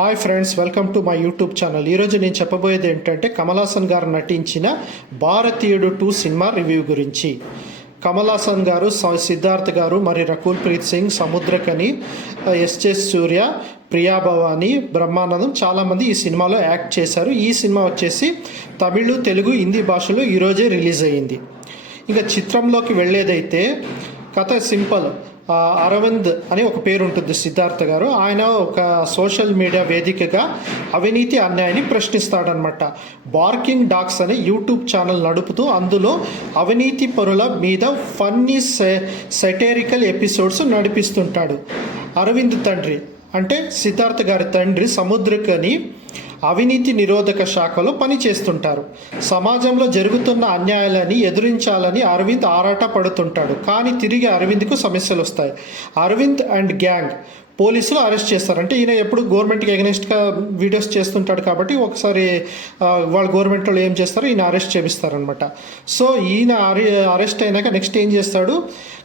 Hi friends, welcome to my YouTube channel. ఈరోజు నేను చెప్పబోయేది ఏంటంటే కమల్ హాసన్ గారు నటించిన భారతీయుడు 2 సినిమా రివ్యూ గురించి. కమల్ హాసన్ గారు, సిద్ధార్థ్ గారు, మరి రకుల్ ప్రీత్ సింగ్, సముద్రకని, ఎస్జే సూర్య, ప్రియా భవాని, బ్రహ్మానందం చాలామంది ఈ సినిమాలో యాక్ట్ చేశారు. ఈ సినిమా వచ్చేసి తమిళ్, తెలుగు, హిందీ భాషలో ఈరోజే రిలీజ్ అయ్యింది. ఇంకా చిత్రంలోకి వెళ్ళేదైతే కథ సింపుల్. అరవింద్ అని ఒక పేరు ఉంటుంది సిద్ధార్థ గారు. ఆయన ఒక సోషల్ మీడియా వేదికగా అవినీతి అన్యాయాన్ని ప్రశ్నిస్తాడనమాట. బార్కింగ్ డాగ్స్ అనే యూట్యూబ్ ఛానల్ నడుపుతూ అందులో అవినీతి పరుల మీద ఫన్నీ సెటేరికల్ ఎపిసోడ్స్ నడిపిస్తుంటాడు. అరవింద్ తండ్రి అంటే సిద్ధార్థ గారి తండ్రి సముద్రకని అవినీతి నిరోధక శాఖలో పనిచేస్తుంటారు. సమాజంలో జరుగుతున్న అన్యాయాలని ఎదురించాలని అరవింద్ ఆరాట పడుతుంటాడు. కానీ తిరిగి అరవింద్కు సమస్యలు వస్తాయి. అరవింద్ అండ్ గ్యాంగ్ పోలీసులు అరెస్ట్ చేస్తారు. అంటే ఈయన ఎప్పుడు గవర్నమెంట్కి ఎగనెస్ట్గా వీడియోస్ చేస్తుంటాడు కాబట్టి ఒకసారి వాళ్ళు గవర్నమెంట్ వాళ్ళు ఏం చేస్తారో ఈయన అరెస్ట్ చేపిస్తారనమాట. సో ఈయన అరెస్ట్ అయినాక నెక్స్ట్ ఏం చేస్తాడు,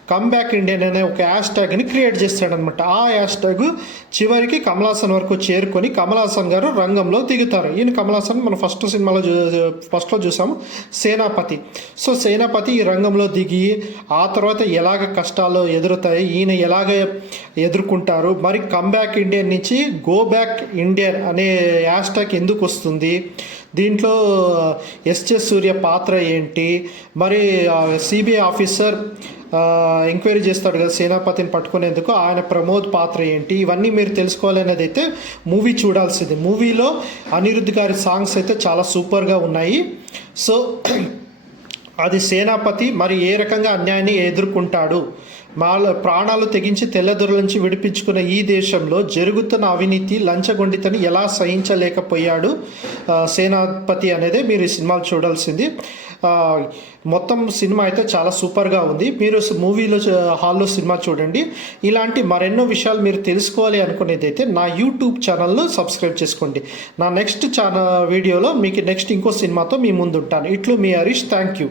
కమ్ బ్యాక్ ఇండియన్ అనే ఒక హ్యాష్ ట్యాగ్ని క్రియేట్ చేస్తాడనమాట. ఆ హ్యాష్ ట్యాగ్ చివరికి కమల్ హాసన్ వరకు చేరుకొని కమల్ హాసన్ గారు రంగంలో దిగుతారు. ఈయన కమల్ హాసన్ మనం ఫస్ట్లో చూసాము సేనాపతి. సో సేనాపతి ఈ రంగంలో దిగి ఆ తర్వాత ఎలాగ కష్టాలు ఎదురుతాయి, ఈయన ఎలాగ ఎదుర్కొంటారు, మరి కమ్ బ్యాక్ ఇండియన్ నుంచి గో బ్యాక్ ఇండియన్ అనే హ్యాష్ ట్యాగ్ ఎందుకు వస్తుంది, దీంట్లో ఎస్జే సూర్య పాత్ర ఏంటి, మరి సిబిఐ ఆఫీసర్ ఎంక్వైరీ చేస్తాడు కదా సేనాపతిని పట్టుకునేందుకు, ఆయన ప్రమోద్ పాత్ర ఏంటి, ఇవన్నీ మీరు తెలుసుకోవాలనేది అయితే మూవీ చూడాల్సింది. మూవీలో అనిరుద్ధ్ గారి సాంగ్స్ అయితే చాలా సూపర్గా ఉన్నాయి. సో అది సేనాపతి మరి ఏ రకంగా అన్యాయాన్ని ఎదుర్కొంటాడు, ప్రాణాలు తెగించి తెల్లదొరల నుంచి విడిపించుకున్న ఈ దేశంలో జరుగుతున్న అవినీతి లంచగొండితని ఎలా సహించలేకపోయాడు సేనాపతి అనేది మీరు ఈ సినిమాలు చూడాల్సింది. మొత్తం సినిమా అయితే చాలా సూపర్గా ఉంది. మీరు మూవీలో హాల్లో సినిమా చూడండి. ఇలాంటి మరెన్నో విషయాలు మీరు తెలుసుకోవాలి అనుకునేది అయితే నా యూట్యూబ్ ఛానల్ను సబ్స్క్రైబ్ చేసుకోండి. నా నెక్స్ట్ వీడియోలో మీకు నెక్స్ట్ ఇంకో సినిమాతో మీ ముందు ఉంటాను. ఇట్లు మీ హరీష్. Thank you.